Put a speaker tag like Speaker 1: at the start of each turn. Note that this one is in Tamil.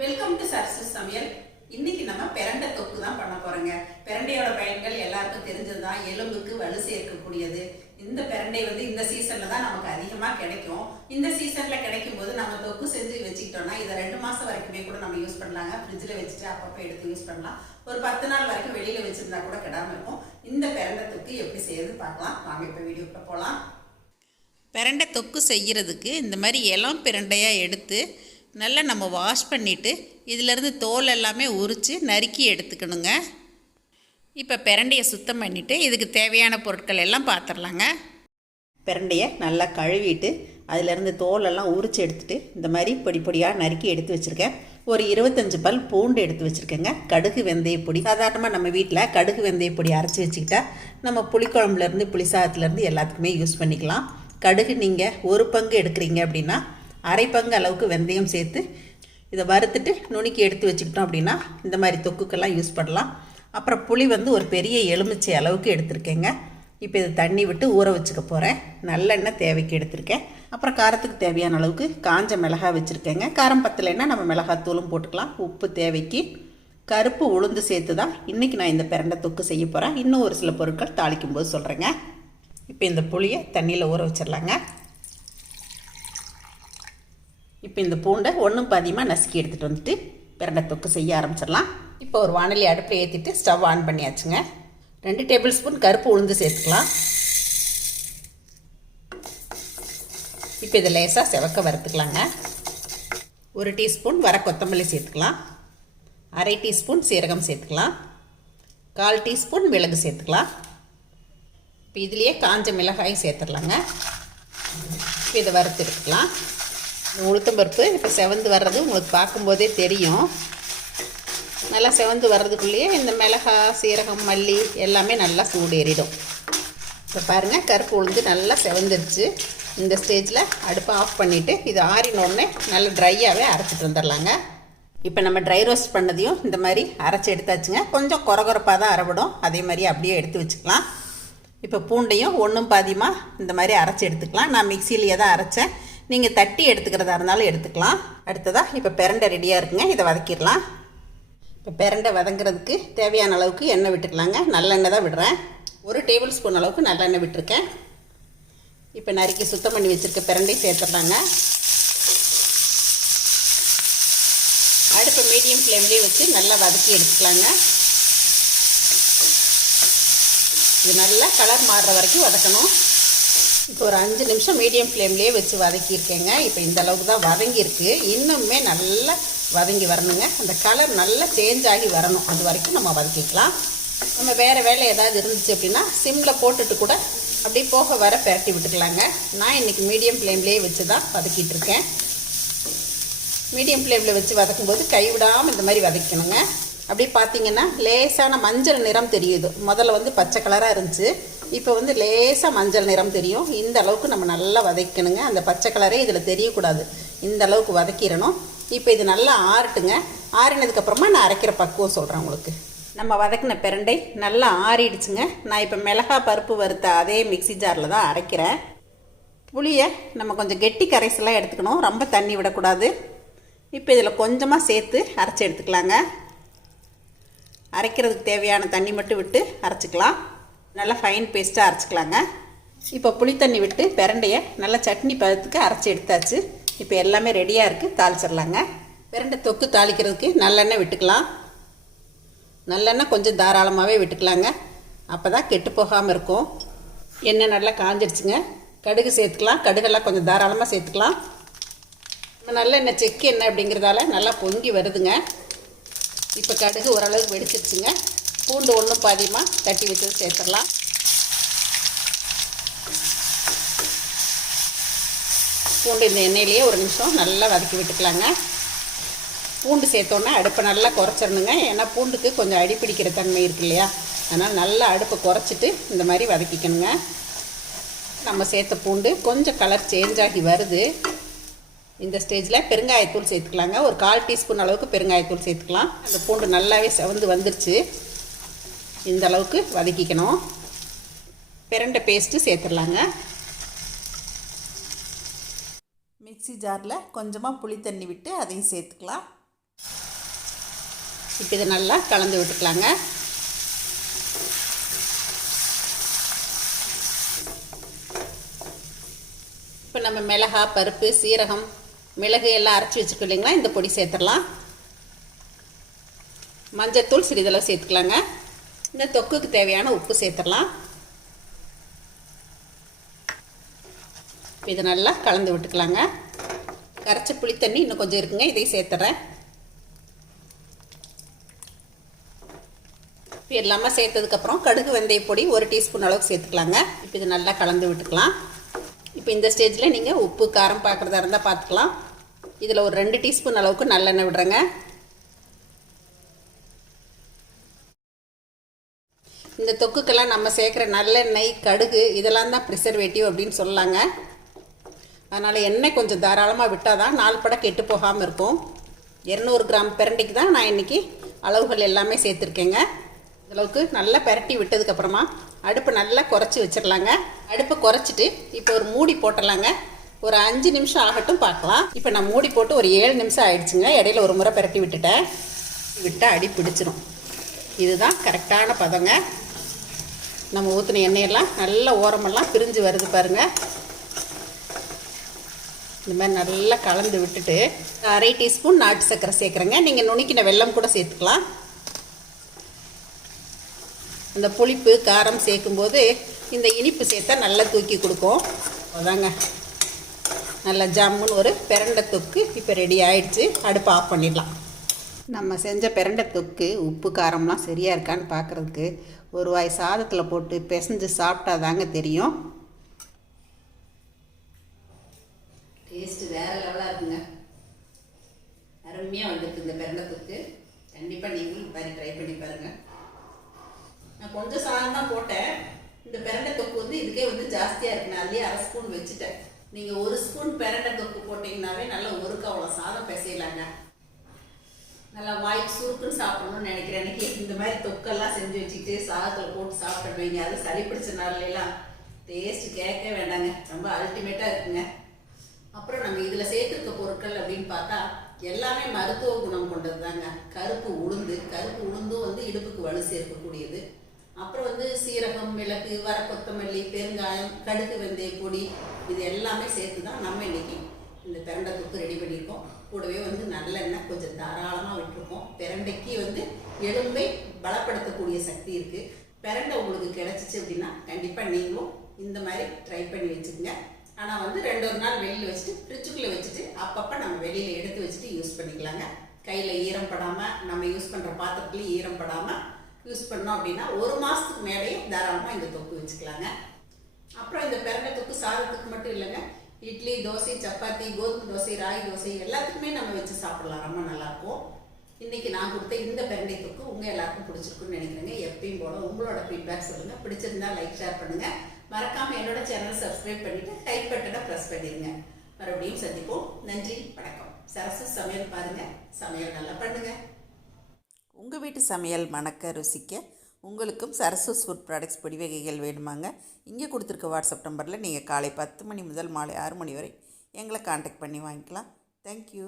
Speaker 1: வெல்கம் டு சரசு சமையல் இன்னைக்கு நம்ம பிரண்டை தொக்கு தான் பண்ண போறோங்க. பிரண்டையோட பயன்கள் எல்லாருக்கும் தெரிஞ்சதுதான். எலும்புக்கு வலு சேர்க்கக்கூடியது. இந்த பிரண்டை வந்து இந்த சீசன்ல தான் நமக்கு அதிகமா கிடைக்கும். இந்த சீசன்ல கிடைக்கும் போது நம்ம தொக்கு செஞ்சு வச்சுக்கிட்டோம்னா இதை ரெண்டு மாசம் வரைக்குமே கூட நம்ம யூஸ் பண்ணலாங்க. ஃப்ரிட்ஜில் வச்சுட்டு அப்பப்போ எடுத்து யூஸ் பண்ணலாம். ஒரு பத்து நாள் வரைக்கும் வெளியில வச்சிருந்தா கூட கிடாம இருக்கும். இந்த பிரண்டை தொக்கு எப்படி செய்யறது பார்க்கலாம். வாங்க இப்போ வீடியோக்குள்ள போகலாம்
Speaker 2: பிரண்டை தொக்கு செய்கிறதுக்கு இந்த மாதிரி இளம் பிரண்டையாக எடுத்து நல்லா நம்ம வாஷ் பண்ணிவிட்டு இதிலேருந்து தோல் எல்லாமே உரித்து நறுக்கி எடுத்துக்கணுங்க. இப்போ பிரண்டையை சுத்தம் பண்ணிவிட்டு இதுக்கு தேவையான பொருட்கள் எல்லாம் பார்த்துடலாங்க
Speaker 3: பிரண்டையை நல்லா கழுவிட்டு அதிலேருந்து தோலெல்லாம் உரித்து எடுத்துகிட்டு இந்த மாதிரி பொடி பொடியாக நறுக்கி எடுத்து வச்சுருக்கேன். ஒரு இருபத்தஞ்சு பல் பூண்டு எடுத்து வச்சுருக்கேங்க. கடுகு வெந்தய பொடி. சாதாரணமாக நம்ம வீட்டில் கடுகு வெந்தய பொடி அரைச்சி வச்சுக்கிட்டா நம்ம புளிக்குழம்புலேருந்து புளிசாதத்துலேருந்து எல்லாத்துக்குமே யூஸ் பண்ணிக்கலாம். கடுகு நீங்கள் ஒரு பங்கு எடுக்கிறீங்க அப்படின்னா அரை பங்கு அளவுக்கு வெந்தயம் சேர்த்து இதை வறுத்துட்டு நுணுக்கி எடுத்து வச்சுக்கிட்டோம் அப்படின்னா இந்த மாதிரி தொக்குக்கெல்லாம் யூஸ் பண்ணலாம். அப்புறம் புளி வந்து ஒரு பெரிய எலுமிச்சை அளவுக்கு எடுத்திருக்கேங்க. இப்போ இதை தண்ணி விட்டு ஊற வச்சுக்க போகிறேன் நல்லெண்ணெய் தேவைக்கு எடுத்திருக்கேன். அப்புறம் காரத்துக்கு தேவையான அளவுக்கு காஞ்ச மிளகாய் வச்சுருக்கேங்க. காரம் பத்தலைன்னா நம்ம மிளகாத்தூளும் போட்டுக்கலாம். உப்பு தேவைக்கு. கருப்பு உளுந்து சேர்த்து தான் இன்றைக்கி நான் இந்த பிரண்டை தொக்கு செய்ய போகிறேன் இன்னும் ஒரு சில பொருட்கள் தாளிக்கும் போது சொல்கிறேங்க இப்போ இந்த புளியை தண்ணியில் ஊற வச்சிடலாங்க. இப்போ இந்த பூண்டை ஒன்றும் பாதியமாக நசுக்கி எடுத்துகிட்டு வந்துட்டு பிரண்டை தொக்கு செய்ய ஆரம்பிச்சிடலாம். இப்போ ஒரு வானொலி அடுப்பில் ஏற்றிட்டு ஸ்டவ் ஆன் பண்ணியாச்சுங்க. ரெண்டு டேபிள் ஸ்பூன் கருப்பு உளுந்து சேர்த்துக்கலாம். இப்போ இதை லேசாக செவக்க வறுத்துக்கலாங்க. ஒரு டீஸ்பூன் வர கொத்தமல்லி சேர்த்துக்கலாம். அரை டீஸ்பூன் சீரகம் சேர்த்துக்கலாம். கால் டீஸ்பூன் மிளகு சேர்த்துக்கலாம். இப்போ இதுலேயே காஞ்ச மிளகாயும் சேர்த்துடலாங்க. இப்போ இதை வறுத்து எடுத்துக்கலாம். உளுத்தம்பருப்பு இப்போ செவந்து வர்றது உங்களுக்கு பார்க்கும்போதே தெரியும். நல்லா செவந்து வர்றதுக்குள்ளேயே இந்த மிளகாய் சீரகம் மல்லி எல்லாமே நல்லா சூடேறிடும். இப்போ பாருங்கள் கருப்பு உளுந்து நல்லா செவந்துருச்சு. இந்த ஸ்டேஜில் அடுப்பை ஆஃப் பண்ணிவிட்டு இது ஆறினோடனே நல்லா ட்ரையாகவே அரைச்சிட்டு வந்துடலாங்க இப்போ நம்ம ட்ரை ரோஸ்ட் பண்ணதையும் இந்த மாதிரி அரைச்சி எடுத்தாச்சுங்க. கொஞ்சம் குறகுறப்பாக தான் அரைவிடும். அதே மாதிரி அப்படியே எடுத்து வச்சுக்கலாம். இப்போ பூண்டையும் ஒன்றும் பாதியமாக இந்த மாதிரி அரைச்சி எடுத்துக்கலாம். நான் மிக்சியிலேயே தான் அரைச்சேன். நீங்கள் தட்டி எடுத்துக்கிறதா இருந்தாலும் எடுத்துக்கலாம். அடுத்ததாக இப்போ பிரண்டை ரெடியாக இருக்குங்க. இதை வதக்கிடலாம். இப்போ பிரண்டை வதங்குறதுக்கு தேவையான அளவுக்கு எண்ணெய் விட்டுக்கலாங்க. நல்லெண்ணெய் தான் விடுறேன். ஒரு டேபிள் ஸ்பூன் அளவுக்கு நல்லெண்ணெய் விட்டுருக்கேன். இப்போ நறுக்கி சுத்தம் பண்ணி வச்சுருக்க பெரண்டை சேர்த்துட்றாங்க அடுப்பு மீடியம் ஃப்ளேம்லேயே வச்சு நல்லா வதக்கி எடுத்துக்கலாங்க. இது நல்லா கலர் மாறுற வரைக்கும் வதக்கணும். இப்போ ஒரு அஞ்சு நிமிஷம் மீடியம் ஃப்ளேம்லேயே வச்சு வதக்கியிருக்கேங்க. இப்போ இந்த அளவுக்கு தான் வதங்கியிருக்கு. இன்னுமே நல்லா வதங்கி வரணுங்க. அந்த கலர் நல்லா சேஞ்ச் ஆகி வரணும். அது வரைக்கும் நம்ம வதக்கிக்கலாம். நம்ம வேறு வேலை ஏதாவது இருந்துச்சு அப்படின்னா சிம்மில் போட்டுட்டு கூட அப்படியே போக வர பெரட்டி விட்டுக்கலாங்க. நான் இன்றைக்கி மீடியம் ஃப்ளேம்லேயே வச்சு தான் வதக்கிட்டு இருக்கேன் மீடியம் ஃப்ளேமில் வச்சு வதக்கும்போது கைவிடாமல் இந்த மாதிரி வதக்கணுங்க. அப்படி பார்த்தீங்கன்னா லேசான மஞ்சள் நிறம் தெரியுது. முதல்ல வந்து பச்சை கலராக இருந்துச்சு. இப்போ வந்து லேசாக மஞ்சள் நிறம் தெரியும். இந்த அளவுக்கு நம்ம நல்லா வதக்கணுங்க. அந்த பச்சை கலரே இதில் தெரியக்கூடாது. இந்த அளவுக்கு வதக்கிடணும். இப்போ இது நல்லா ஆறட்டுங்க. ஆறினதுக்கப்புறமா நான் அரைக்கிற பக்குவம் சொல்கிறேன் உங்களுக்கு. நம்ம வதக்கின பிரண்டை நல்லா ஆறிடுச்சுங்க. நான் இப்போ மிளகா பருப்பு வறுத்த அதே மிக்சி ஜாரில் தான் அரைக்கிறேன். புளியை நம்ம கொஞ்சம் கெட்டி கரைசலாக எடுத்துக்கணும். ரொம்ப தண்ணி விடக்கூடாது. இப்போ இதில் கொஞ்சமாக சேர்த்து அரைச்சி எடுத்துக்கலாங்க. அரைக்கிறதுக்கு தேவையான தண்ணி மட்டும் விட்டு அரைச்சிக்கலாம். நல்லா ஃபைன் பேஸ்ட்டாக அரைச்சிக்கலாங்க. இப்போ புளி தண்ணி விட்டு பிரண்டையை நல்லா சட்னி பதத்துக்கு அரைச்சி எடுத்தாச்சு. இப்போ எல்லாமே ரெடியாக இருக்குது தாளிச்சிடலாங்க. பிரண்டை தொக்கு தாளிக்கிறதுக்கு நல்லெண்ணெய் விட்டுக்கலாம். நல்லெண்ணெய் கொஞ்சம் தாராளமாகவே விட்டுக்கலாங்க. அப்போ தான் கெட்டு போகாமல் இருக்கும். எண்ணெய் நல்லா காஞ்சிடுச்சுங்க கடுகு சேர்த்துக்கலாம். கடுகெல்லாம் கொஞ்சம் தாராளமாக சேர்த்துக்கலாம். நல்லெண்ணெய் செக்கு எண்ணெய் அப்படிங்கிறதால நல்லா பொங்கி வருதுங்க. இப்போ கடுகு ஓரளவுக்கு வெடிச்சிருச்சுங்க. பூண்டு ஒன்றும் பாதியமாக தட்டி வச்சது சேர்த்துடலாம். பூண்டு இந்த எண்ணெயிலேயே ஒரு நிமிஷம் நல்லா வதக்கி விட்டுக்கலாங்க. பூண்டு சேர்த்தோன்னே அடுப்பை நல்லா குறைச்சிடணுங்க. ஏன்னா பூண்டுக்கு கொஞ்சம் அடி பிடிக்கிற தன்மை இருக்கு இல்லையா? அதனால் நல்லா அடுப்பை குறைச்சிட்டு இந்த மாதிரி வதக்கிக்கணுங்க. நம்ம சேர்த்த பூண்டு கொஞ்சம் கலர் சேஞ்ச் ஆகி வருது. இந்த ஸ்டேஜில் பெருங்காயத்தூள் சேர்த்துக்கலாங்க. ஒரு கால் டீஸ்பூன் அளவுக்கு பெருங்காயத்தூள் சேர்த்துக்கலாம். அந்த பூண்டு நல்லாவே செவந்து வந்துருச்சு. இந்த அளவுக்கு வதக்கிக்கணும். பிரண்டை பேஸ்ட்டு சேர்த்துடலாங்க. மிக்சி ஜாரில் கொஞ்சமாக புளி தண்ணி விட்டு அதையும் சேர்த்துக்கலாம். இப்போ இதை நல்லா கலந்து விட்டுக்கலாங்க. இப்போ நம்ம மிளகா பருப்பு சீரகம் மிளகு எல்லாம் அரைச்சி வச்சுருக்கோம் இல்லைங்களா? இந்த பொடி சேர்த்துடலாம். மஞ்சத்தூள் சிறிதளவு சேர்த்துக்கலாங்க. இந்த தொக்குக்கு தேவையான உப்பு சேர்த்துடலாம். இதை நல்லா கலந்து விட்டுக்கலாங்க. கரைச்ச புளி தண்ணி இன்னும் கொஞ்சம் இருக்குங்க. இதையும் சேர்த்துறேன். இப்போ எல்லாமே சேர்த்ததுக்கப்புறம் கடுகு வெந்தய பொடி ஒரு டீஸ்பூன் அளவுக்கு சேர்த்துக்கலாங்க. இப்போ இது நல்லா கலந்து விட்டுக்கலாம். இப்போ இந்த ஸ்டேஜில் நீங்கள் உப்பு காரம் பார்க்குறதா இருந்தால் பார்த்துக்கலாம் இதில் ஒரு ரெண்டு டீஸ்பூன் அளவுக்கு நல்லெண்ணெய் விடுறேங்க. இந்த தொக்குக்கெல்லாம் நம்ம சேர்க்குற நல்லெண்ணெய் கடுகு இதெல்லாம் தான் ப்ரிசர்வேட்டிவ் அப்படின்னு சொல்லலாங்க அதனால் எண்ணெய் கொஞ்சம் தாராளமாக விட்டால் தான் நாலு படம் கெட்டு போகாமல் இருக்கும். இரநூறு கிராம் பிரண்டைக்கு தான் நான் இன்றைக்கி அளவுகள் எல்லாமே சேர்த்துருக்கேங்க. அளவுக்கு நல்லா பிரட்டி விட்டதுக்கப்புறமா அடுப்பை நல்லா குறைச்சி வச்சிடலாங்க அடுப்பை குறைச்சிட்டு இப்போ ஒரு மூடி போட்டலாங்க. ஒரு அஞ்சு நிமிஷம் ஆகட்டும் பார்க்கலாம். இப்போ நான் மூடி போட்டு ஒரு ஏழு நிமிஷம் ஆயிடுச்சுங்க. இடையில ஒரு முறை பரட்டி விட்டுட்டேன். விட்டால் அடி பிடிச்சிரும். இதுதான் கரெக்டான பதங்க. நம்ம ஊற்றின எண்ணெயெல்லாம் நல்ல ஓரமெல்லாம் பிரிஞ்சு வருது பாருங்கள் இந்த மாதிரி நல்லா கலந்து விட்டுட்டு அரை டீஸ்பூன் நாட்டு சர்க்கரை சேர்க்குறேங்க. நீங்கள் நுணுக்கின வெல்லம் கூட சேர்த்துக்கலாம். அந்த புளிப்பு காரம் சேர்க்கும்போது இந்த இனிப்பு சேர்த்தா நல்லா தூக்கி கொடுக்கும். அதாங்க. நல்லா ஜம்முன்னு ஒரு பிரண்டை தொக்கு இப்போ ரெடி ஆயிடுச்சு. அடுப்பு ஆஃப் பண்ணிடலாம். நம்ம செஞ்ச பிரண்டை தொக்கு உப்பு காரம்லாம் சரியாக இருக்கான்னு பார்க்குறதுக்கு ஒரு வாய் சாதத்தில் போட்டு பிசைஞ்சு சாப்பிட்டா தாங்க தெரியும். டேஸ்ட்டு வேறு லெவலாக இருக்குங்க. அருமையாக வந்திருக்கு இந்த பெரண்டத்துக்கு கண்டிப்பாக நீங்களும் மாதிரி ட்ரை பண்ணி பாருங்கள் நான் கொஞ்சம் சாதம் தான் போட்டேன். இந்த பெரண்டை தொக்கு வந்து இதுக்கே வந்து ஜாஸ்தியாக இருக்கு. நான் அதுலேயே அரை ஸ்பூன் வச்சுட்டேன். நீங்கள் ஒரு ஸ்பூன் பெரண்டை தொக்கு போட்டிங்கனாவே நல்லா ஒரு கவலை சாதம் பிசையலாங்க. நல்லா வாய்க்கு சுருக்குன்னு சாப்பிடணும்னு நினைக்கிறேன். எனக்கு இந்த மாதிரி தொக்கெல்லாம் செஞ்சு வச்சுக்கிட்டு சாதத்தில் போட்டு சாப்பிட்டு வைங்க. அது சளி பிடிச்ச நாள்லாம் டேஸ்ட் கேட்க வேண்டாங்க. ரொம்ப அல்டிமேட்டாக இருக்குங்க. அப்புறம் நம்ம இதில் சேர்த்துருக்க பொருட்கள் அப்படின்னு பார்த்தா எல்லாமே மருத்துவ குணம் கொண்டது தாங்க கருப்பு உளுந்து. கருப்பு உளுந்தும் வந்து இடுப்புக்கு வலு சேர்க்கக்கூடியது. அப்புறம் வந்து சீரகம் மிளகு வர கொத்தமல்லி பெருங்காயம் கடுகு வெந்தய பொடி இது எல்லாமே சேர்த்து தான் நம்ம இன்னைக்கு இந்த பிரண்டை தொக்கு ரெடி பண்ணியிருக்கோம். கூடவே வந்து நல்லெண்ணெய் கொஞ்சம் தாராளமாக விட்டுருக்கோம். பிரண்டைக்கு வந்து எலும்பை பலப்படுத்தக்கூடிய சக்தி இருக்குது பிரண்டை உங்களுக்கு கிடச்சிச்சு அப்படின்னா கண்டிப்பாக நீங்களும் இந்த மாதிரி ட்ரை பண்ணி வச்சுக்கோங்க. ஆனால் வந்து ரெண்டு ஒரு நாள் வெளியில் வச்சுட்டு ஃப்ரிட்ஜுக்குள்ளே வச்சுட்டு அப்பப்போ நம்ம வெளியில் எடுத்து வச்சுட்டு யூஸ் பண்ணிக்கலாங்க. கையில் ஈரம் படாமல் நம்ம யூஸ் பண்ணுற பாத்திரத்துலேயும் ஈரம் படாமல் யூஸ் பண்ணோம் அப்படின்னா ஒரு மாதத்துக்கு மேலேயே தாராளமாக இந்த தொக்கு வச்சுக்கலாங்க. அப்புறம் இந்த பிரண்டை தொக்கு சாதத்துக்கு மட்டும் இல்லைங்க. இட்லி தோசை சப்பாத்தி கோதுமை தோசை ராகி தோசை எல்லாத்துக்குமே நம்ம வச்சு சாப்பிடலாம். ரொம்ப நல்லாயிருக்கும். இன்றைக்கி நான் கொடுத்த இந்த பிரண்டை தொக்கு உங்கள் எல்லாருக்கும் பிடிச்சிருக்குன்னு நினைக்கிறேங்க. எப்பயும் போல உங்களோட ஃபீட்பேக் சொல்லுங்கள் பிடிச்சிருந்தா லைக் ஷேர் பண்ணுங்கள் மறக்காமல் என்னோட சேனல் சப்ஸ்கிரைப் பண்ணிவிட்டு லைக் பட்டனை ப்ரெஸ் பண்ணிடுங்க மறுபடியும் சந்திப்போம். நன்றி வணக்கம். சரசு சமையல் பாருங்கள் சமையல் நல்லா பண்ணுங்கள்
Speaker 2: உங்கள் வீட்டு சமையல் மணக்க ருசிக்க உங்களுக்கும் சரஸ்வஸ் ஃபுட் ப்ராடக்ட்ஸ் பொடி வகைகள் வேணுமாங்க. இங்கே கொடுத்துருக்க வாட்ஸ்அப் நம்பரில் நீங்கள் காலை பத்து மணி முதல் மாலை ஆறு மணி வரை எங்களை காண்டாக்ட் பண்ணி வாங்கிக்கலாம். தேங்க்யூ